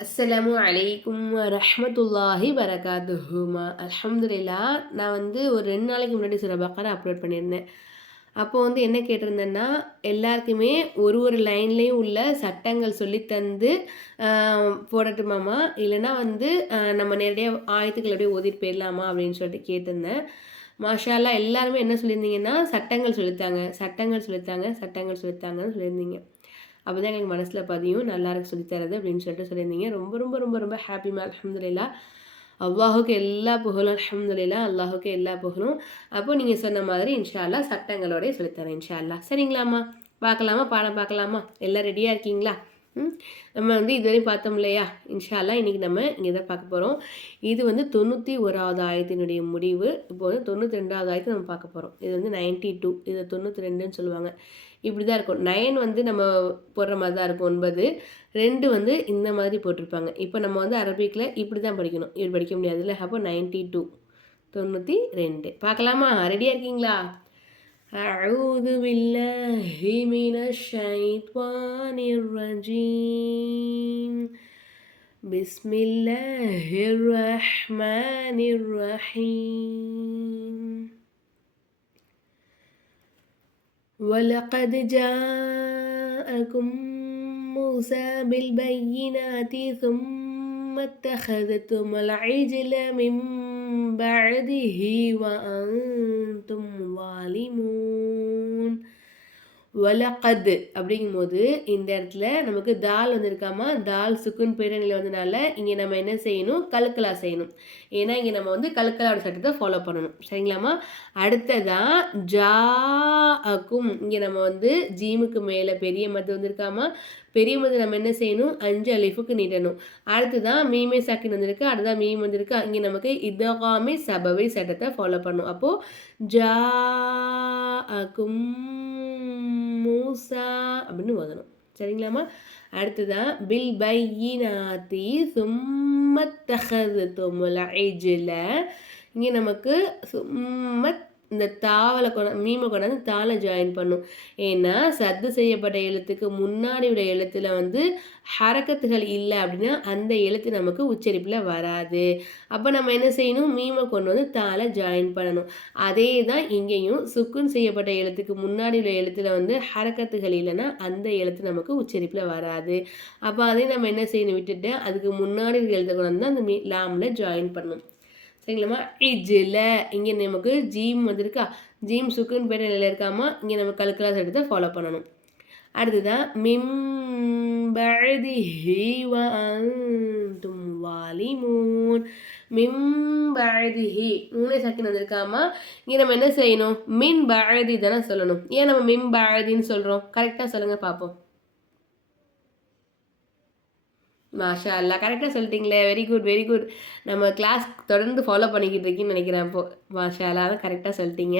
அஸ்ஸலாமு அலைக்கும் வரஹ்மத்துல்லாஹி வரகாத்துஹுமா. அல்ஹம்துலில்லா. நான் ஒரு 2 நாளைக்கு முன்னாடி சூரா பக்கரா அப்லோட் பண்ணியிருந்தேன். அப்போ என்ன கேட்டிருந்தேன்னா, எல்லாருக்குமே ஒரு லைன்லேயும் உள்ள சட்டங்கள் சொல்லி தந்து அ போடட்டுமாமா? இல்லைன்னா நம்ம நேரடியா ஆயத்துக்கள் அப்படியே ஓதிட்டு போயிடலாமா? அப்படின்னு சொல்லிட்டு கேட்டிருந்தேன். மாஷா அல்லாஹ் எல்லாருமே என்ன சொல்லியிருந்தீங்கன்னா, சட்டங்கள் சொல்லித்தாங்க, சட்டங்கள் சொல்லித்தாங்க, சட்டங்கள் சொல்லித்தாங்கன்னு சொல்லியிருந்தீங்க. அப்பதான் எங்களுக்கு மனசுல பதியும். நல்லா இருக்கு சொல்லி தர்றது அப்படின்னு சொல்லிட்டு சொல்லியிருந்தீங்க. ரொம்ப ரொம்ப ரொம்ப ரொம்ப ஹாப்பிமா அல்ஹம்துலில்லாஹ். அல்லாஹுக்கு எல்லா புகழும் அல்ஹம்துலில்லாஹ். அல்லாஹுக்கு எல்லா புகழும். அப்போ நீங்க சொன்ன மாதிரி இன்ஷா அல்லாஹ் சட்டங்களோடயே சொல்லித்தரேன் இன்ஷா அல்லாஹ். சரிங்களாம்மா? பார்க்கலாமா? பாடம் பார்க்கலாமா? எல்லாம் ரெடியா இருக்கீங்களா? ம். நம்ம இதுவரையும் பார்த்தோம் இல்லையா? இன்ஷா அல்லாஹ் இன்னைக்கு நம்ம இங்க தான் பார்க்க போறோம். இது 91வது ஆயத்தினுடைய முடிவு. இப்போ 92வது ஆயத்த நம்ம பார்க்க போறோம். இது 92. இது 92ன்னு சொல்லுவாங்க. இப்படி தான் இருக்கும். 9 நம்ம போடுற மாதிரி தான் இருக்கும் 9. 2 இந்த மாதிரி போட்டிருப்பாங்க. இப்போ நம்ம அரபிக்ல இப்படி தான் படிக்கணும். இப்படி படிக்க முடியாதுல்ல. அப்போ 92 92 பார்க்கலாமா? ரெடியா இருக்கீங்களா? أعوذ بالله من الشيطان الرجيم بسم الله الرحمن الرحيم ولقد جاءكم موسى بالبينات ثم اتخذتم العجل من بعده وأنتم ظالمون வலக்கது அப்படிங்கும்போது இந்த இடத்துல நமக்கு தால் வந்திருக்காமா, தால் சுக்குன் பேரணியில் வந்தனால இங்கே நம்ம என்ன செய்யணும், கல்கலா செய்யணும். ஏன்னா இங்கே நம்ம கல்கலாவோட சட்டத்தை ஃபாலோ பண்ணணும். சரிங்களாமா? அடுத்ததான் ஜா அக்கும், இங்கே நம்ம ஜீமுக்கு மேலே பெரிய மது வந்திருக்காமா, பெரிய மது நம்ம என்ன செய்யணும், 5 அலிஃபுக்கு நீட்டணும். அடுத்துதான் மீமே சாக்கின் வந்திருக்கு, அடுத்ததான் மீம் வந்திருக்கு. இங்கே நமக்கு இதகாமே சபவை சட்டத்தை ஃபாலோ பண்ணணும். அப்போது ஜா அக்கும் மூசா அப்படின்னு ஓதணும். சரிங்களாம்மா? அடுத்ததான் பில் பையினாத்தி சும்மத்தஹதுமுல் இஜ்ல. இங்கே நமக்கு சும்மத் இந்த தாவலை மீமை கொண்டாந்து தாளை ஜாயின் பண்ணும். ஏன்னா சத்து செய்யப்பட்ட எழுத்துக்கு முன்னாடி உள்ள எழுத்துல ஹரக்கத்துகள் இல்லை அப்படின்னா அந்த எழுத்து நமக்கு உச்சரிப்பில் வராது. அப்போ நம்ம என்ன செய்யணும், மீமை கொண்டு தாளை ஜாயின் பண்ணணும். அதே தான் இங்கேயும் சுக்குன் செய்யப்பட்ட எழுத்துக்கு முன்னாடி உள்ள எழுத்துல ஹரக்கத்துகள் இல்லைன்னா அந்த எழுத்து நமக்கு உச்சரிப்பில் வராது. அப்போ அதையும் நம்ம என்ன செய்யணும், விட்டுட்டு அதுக்கு முன்னாடி எழுத கொண்டு அந்த லாமில் ஜாயின் பண்ணணும். சரிங்களாம்மா? இஜ்ல இங்கே நமக்கு ஜீம் வந்திருக்கா, ஜீம் சுக்குன்னு பேர் நிலையில் இருக்காமா, இங்கே நம்ம கல்கலாஸ் எடுத்து ஃபாலோ பண்ணணும். அடுத்ததான் மிம்பஅதிஹி வஅன்தும் வாலிமூன். மிம்பஅதிஹி நூனே சாக்கின் வந்திருக்காமா, இங்கே நம்ம என்ன செய்யணும், மின் பஅதி தானே சொல்லணும். ஏன் நம்ம மிம்பஅதின்னு சொல்கிறோம்? கரெக்டாக சொல்லுங்கள் பார்ப்போம். மாஷா அல்லா, கரெக்டாக சொல்லிட்டீங்களே. Very good very good. நம்ம கிளாஸ் தொடர்ந்து ஃபாலோ பண்ணிக்கிட்டு இருக்கீங்கன்னு நினைக்கிறேன். அப்போது மாஷா அல்லா தான் கரெக்டாக சொல்லிட்டீங்க.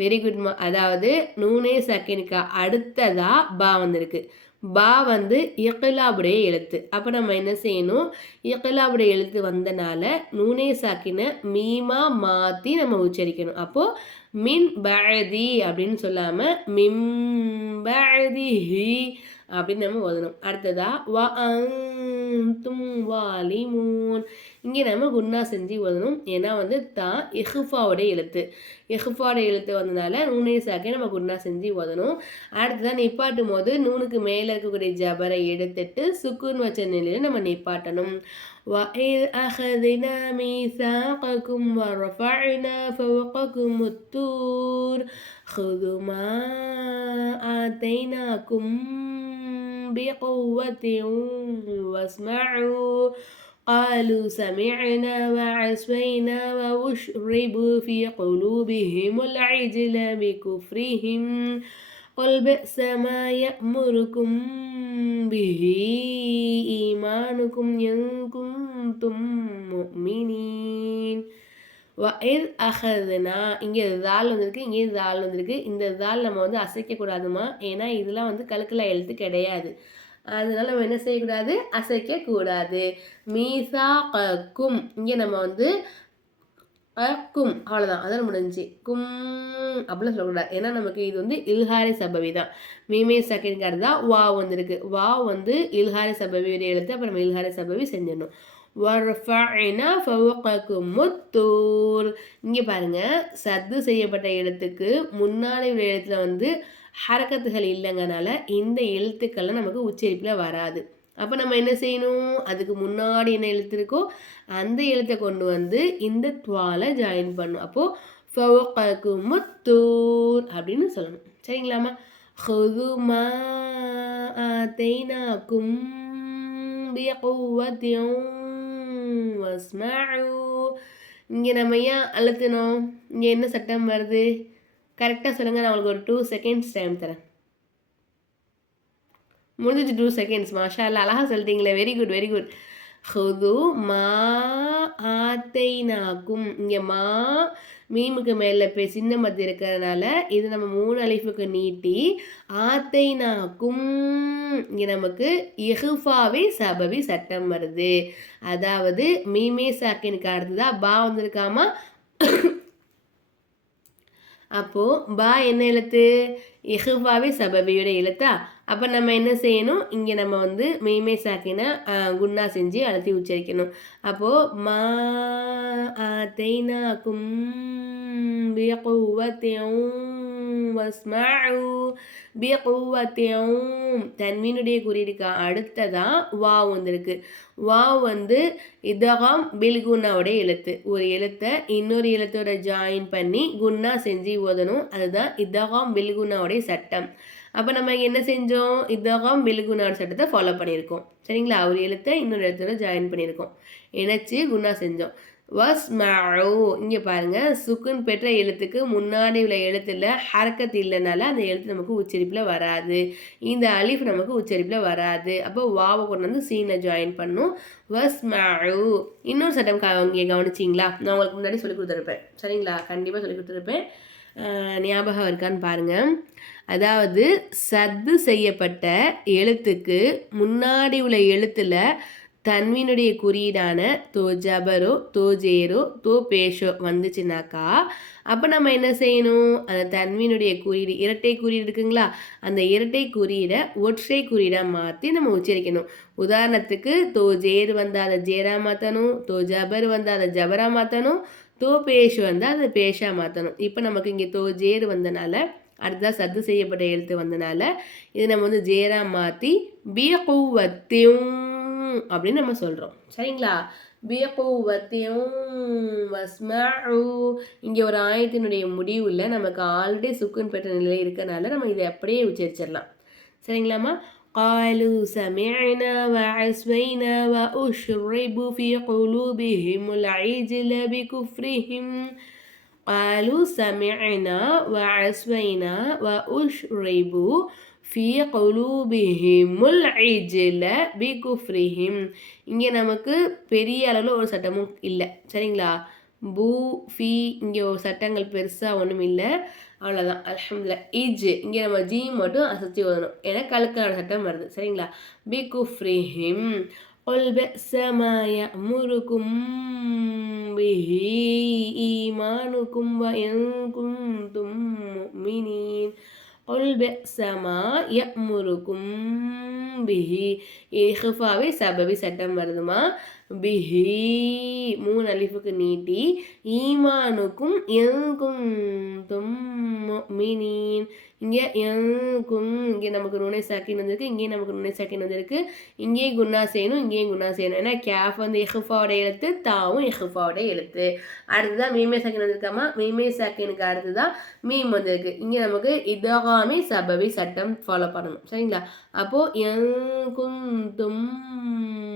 வெரி குட்மா. அதாவது நூனே சக்கினுக்கு அடுத்ததாக பா வந்திருக்கு. பா இக்லாபுடைய எழுத்து. அப்போ நம்ம என்ன செய்யணும், இக்லாபுடைய எழுத்து வந்தனால நூனே சாக்கினை மீமா மாற்றி நம்ம உச்சரிக்கணும். அப்போது மின் பஅதி அப்படின்னு சொல்லாமல் மிம் பஅதிஹி அப்படின்னு நம்ம ஓதணும். அடுத்ததா வ அன்தும் வாலிமூன். இங்கே நம்ம குன்னா செஞ்சு ஓதணும். ஏன்னா தான் இஹ்ஃபாவுடைய எழுத்து. இஹ்ஃபாவுடைய எழுத்து வந்ததுனால நூனே சாக்கே நம்ம குன்னா செஞ்சு ஓதணும். அடுத்ததான் நிப்பாட்டும் போது நூனுக்கு மேலே இருக்கக்கூடிய ஜபரை எடுத்துட்டு சுக்குன் வச்ச நிலையில் நம்ம நிப்பாட்டணும். وَإِذْ أَخَذْنَا مِيثَاقَكُمْ وَرَفَعْنَا فَوْقَكُمُ الطُّورَ خُذُوا مَا آتَيْنَاكُمْ بِقُوَّةٍ وَاسْمَعُوا قالوا سمعنا وعصينا وأشربوا في قلوبهم العجل بكفرهم قل بئس ما يأمركم به إيمانكم إن كنتم مؤمنين. وإذ أخذنا இங்கே தால் வந்திருக்கு, இங்கே தால் வந்திருக்கு. இந்த தால் நம்ம அசைக்கக்கூடாதுமா. ஏன்னா இதெல்லாம் கலக்கலா எழுத்து கிடையாது. அதனால நம்ம என்ன செய்யக்கூடாது, அசைக்கக்கூடாது. மீசா கக்கும் இங்கே நம்ம கும் அவ்வளோதான், அதான் முடிஞ்சுச்சு. கும் அப்படிலாம் சொல்லக்கூடாது. ஏன்னா நமக்கு இது வந்து இல்ஹாரி சபவி தான். மீமே செகண்ட்காரது தான் வா வந்திருக்கு. வா வந்து இல்ஹாரி சபவியுடைய எழுத்து. அப்புறம் நம்ம இல்ஹாரி சபவி செஞ்சிடணும். வர்ஃபஅனா ஃபவககுமுத் தூர். இங்கே பாருங்க, சத்து செய்யப்பட்ட எழுத்துக்கு முன்னாடி உள்ள எழுத்துல வந்து ஹரக்கத்துகள் இல்லைங்கனால இந்த எழுத்துக்கள்லாம் நமக்கு உச்சரிப்பில் வராது. அப்போ நம்ம என்ன செய்யணும், அதுக்கு முன்னாடி என்ன எழுத்து இருக்கோ அந்த எழுத்தை கொண்டு வந்து இந்த துவால ஜாயின் பண்ணும். அப்போது ஃபவககுமுத் தூர் அப்படின்னு சொல்லணும். சரிங்களாம்மா? خذوا ما آتيناكم بقوة واسمعوا. இங்கே நம்ம ஏன் அழுத்தணும்? இங்கே என்ன சட்டம் வருது? கரெக்டாக சொல்லுங்கள். நான் உங்களுக்கு ஒரு 2 செகண்ட்ஸ் டைம் தரேன். முடிஞ்சிச்சு 2 செகண்ட்ஸ். மாஷா அல்லா, அழகாக சொல்லிட்டீங்களே. Very good, very good. ஹுது மா ஆத்தைனாக்கும். இங்கே மா மீமுக்கு மேலே சின்ன மத்து இருக்கிறதுனால இது நம்ம 3 அலிஃபுக்கு நீட்டி ஆத்தைனாக்கும். இங்கே நமக்கு இஹ்ஃபாவே சபவி சட்டம் வருது. அதாவது மீமே சாக்கினுக்கு அடுத்ததாக பா வந்திருக்காமா. அப்போது பா என்ன எழுத்து? இஹ்ஃபாவே சபவியோட எழுத்தா. அப்போ நம்ம என்ன செய்யணும், இங்கே நம்ம வந்து மெய்மை சாக்கின குன்னா செஞ்சு அழுத்தி உச்சரிக்கணும். அப்போது மா ஆத்தைனாக்கும் பிகுவத்தியும் வஸ்மஉ. பிகுவத்தியும் தன்மீனுடைய குறியீடுக்கு அடுத்ததான் வாவ் வந்திருக்கு. வாவ் வந்து இதகாம் பில் குன்னாவுடைய எழுத்து. ஒரு எழுத்தை இன்னொரு எழுத்தோட ஜாயின் பண்ணி குன்னா செஞ்சு ஓதணும். அதுதான் இதகாம் பில் குன்னாவுடைய சட்டம். அப்போ நம்ம என்ன செஞ்சோம், இதகாம் பில் குன்னாவோட சட்டத்தை ஃபாலோ பண்ணியிருக்கோம். சரிங்களா? ஒரு எழுத்தை இன்னொரு எழுத்தோட ஜாயின் பண்ணியிருக்கோம், இணைச்சி குன்னா செஞ்சோம். வஸ்மஉ. இங்கே பாருங்கள், சுக்குன் பெற்ற எழுத்துக்கு முன்னாடி உள்ள எழுத்துல ஹரக்கத் இல்லைனால அந்த எழுத்து நமக்கு உச்சரிப்பில் வராது. இந்த அலிஃப் நமக்கு உச்சரிப்பில் வராது. அப்போ வாவை கொண்டு வந்து சீனை ஜாயின் பண்ணும். வஸ்மஉ. இன்னொரு சட்டம் இங்கே கவனிச்சிங்களா? நான் உங்களுக்கு முன்னாடி சொல்லி கொடுத்துருப்பேன். சரிங்களா? கண்டிப்பாக சொல்லி கொடுத்துருப்பேன். ஞாபகம் இருக்கான்னு பாருங்கள். அதாவது சத்து செய்யப்பட்ட எழுத்துக்கு முன்னாடி உள்ள எழுத்துல தன்வீனுடைய குறியீடான தோ ஜபரோ தோ ஜேரோ தோ பேஷோ வந்துச்சுனாக்கா அப்போ நம்ம என்ன செய்யணும், அந்த தன்வீனுடைய குறியீடு இரட்டை குறியீடு இருக்குங்களா, அந்த இரட்டை குறியீடை ஒற்றை குறியீடாக மாற்றி நம்ம உச்சரிக்கணும். உதாரணத்துக்கு தோ ஜேர் வந்தால் அதை ஜேரா மாற்றணும், தோ ஜபர் வந்தால் அதை ஜபரா மாற்றணும், தோ பேஷ் வந்தால் அதை பேஷா மாற்றணும். இப்போ நமக்கு இங்கே தோ ஜேர் வந்தனால அடுத்ததாக சத்து செய்யப்பட்ட எழுத்து வந்தனால இது நம்ம வந்து ஜேரா மாற்றி பியகுவத்தியும் அப்படின்னு நம்ம சொல்கிறோம். சரிங்களா? பியகுவத்தியும் வஸ்மஉ. இங்கே ஒரு ஆயத்தினுடைய முடிவில் நமக்கு ஆல்ரெடி சுக்குன் பெற்ற நிலை இருக்கனால நம்ம இதை அப்படியே உச்சரிச்சிடலாம். சரிங்களாம்மா? قالوا سمعنا وعصينا وأشربوا في قلوبهم العجل بكفرهم. قالوا سمعنا وعصينا وأشربوا في قلوبهم العجل بكفرهم. இங்கே நமக்கு பெரிய அளவில் ஒரு சட்டமும் இல்லை. சரிங்களா? பூ ஃபி இங்கே ஒரு சட்டங்கள் பெருசாக ஒன்றும் இல்லை. அவ்வளோதான். அல்ஹம்துலில்லாஹ். இங்கே நம்ம ஜீ மட்டும் அசைச்சி ஓதணும். ஏன்னா கலக்கான சட்டம் வருது. சரிங்களா? பிகுஃப்ரிஹிம் قل بئس ما يأمركم به إيمانكم وإن كنتم مؤمنين. قل بئس ما يأمركم به. இஹ்ஃபாவே சபவி சட்டம் வருதுமா. பிஹி 3 அலிஃபுக்கு நீட்டி ஈமானுக்கும் என்கும் தும் முஃமினீன். இங்கே என்கும் இங்கே நமக்கு நுனை சாக்கின் வந்திருக்கு, இங்கேயும் நமக்கு நுனை சாக்கின் வந்திருக்கு. இங்கேயும் குன்னா செய்யணும், இங்கேயும் குன்னா செய்யணும். ஏன்னா கேஃப் வந்து இஹ்ஃபாவோட எழுத்து, தாவும் இஹ்ஃபாவோட எழுத்து. அடுத்ததான் மீமே சாக்கின் வந்திருக்காமா, மீமே சாக்கினுக்கு அடுத்ததான் மீம் வந்திருக்கு. இங்கே நமக்கு இதகாமே சபவி சட்டம் ஃபாலோ பண்ணணும். சரிங்களா? அப்போது என்கும் தும்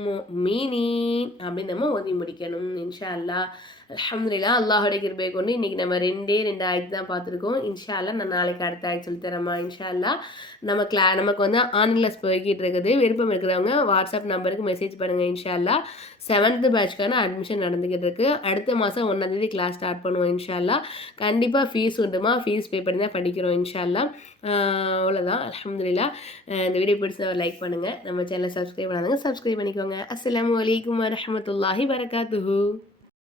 முஃமினீன் அப்படின்னு நம்ம ஓதி முடிக்கணும். இன்ஷா அல்லாஹ். அல்ஹம்துலில்லாஹ். அல்லாஹ்வுடைய கிருபையை கொண்டு இன்றைக்கி நம்ம 2 ஆயத்து தான் பார்த்துருக்கோம். இன்ஷா அல்லாஹ் நான் நாளைக்கு அடுத்த ஆயத்து சொல்லித்தரேம்மா. இன்ஷா அல்லாஹ். நமக்கு வந்து ஆன்லைன் கிளாஸ் போய்கிட்டு இருக்குது. விருப்பம் இருக்கிறவங்க வாட்ஸ்அப் நம்பருக்கு மெசேஜ் பண்ணுங்கள். இன்ஷா அல்லாஹ். 7th பேட்ச்க்கான அட்மிஷன் நடந்துக்கிட்டு இருக்குது. அடுத்த மாதம் 1ஆம் தேதி கிளாஸ் ஸ்டார்ட் பண்ணுவோம். இன்ஷா அல்லாஹ். கண்டிப்பாக ஃபீஸ் உண்டுமா, ஃபீஸ் பே பண்ணி தான் படிக்கிறோம். இன்ஷா அல்லாஹ். அவ்வளோதான். அல்ஹம்துலில்லாஹ். இந்த வீடியோ பிடிச்சா லைக் பண்ணுங்கள். நம்ம சேனலை சப்ஸ்கிரைப் பண்ணாதவங்க சப்ஸ்கிரைப் பண்ணிக்கோங்க. அஸ்ஸலாமு அலைக்கும் வரஹ்மத்துல்லாஹி வரகாத்துஹு.